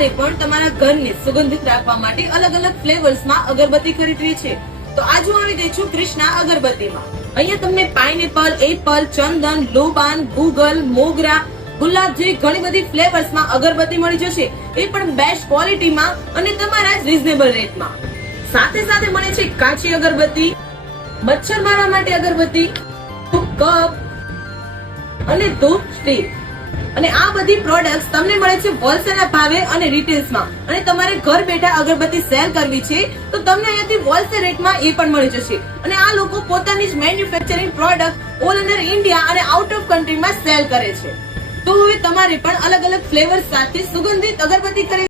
તમારે પણ તમારા ઘરને સુગંધિત રાખવા માટે અલગ અલગ ફ્લેવર્સમાં અગરબત્તી ખરીદવી છે તો આજે હું આવી ગઈ છું કૃષ્ણા અગરબત્તીમાં. અહીંયા તમને પાઇનેપલ, એપલ, ચંદન, લોબાન, ગુગલ, મોગરા, ગુલાબ જેવી ઘણી બધી ફ્લેવર્સમાં અગરબત્તી મળી જશે, એ પણ બેસ્ટ ક્વોલિટીમાં અને તમારા જ રીઝનેબલ રેટમાં. સાથે સાથે મળે છે કાચી અગરબત્તી, મચ્છર મારવા માટે અગરબત્તી, કપ અને ધૂપ સ્ટીક. અને આ બધી પ્રોડક્ટ્સ તમને મળે છે હોલસેલના ભાવે અને રિટેલ્સમાં. અને તમારે ઘર બેઠા અગરબત્તી સેલ કરવી છે તો તમને અહીંયાથી હોલસેલ રેટમાં એ પણ મળી જશે. અને આ લોકો પોતાની જ manufacturing product all over India અને આઉટ ઓફ કન્ટ્રીમાં સેલ કરે છે. તો હવે તમારે પણ અલગ અલગ ફ્લેવર સાથે સુગંધિત અગરબત્તી ખરીદવી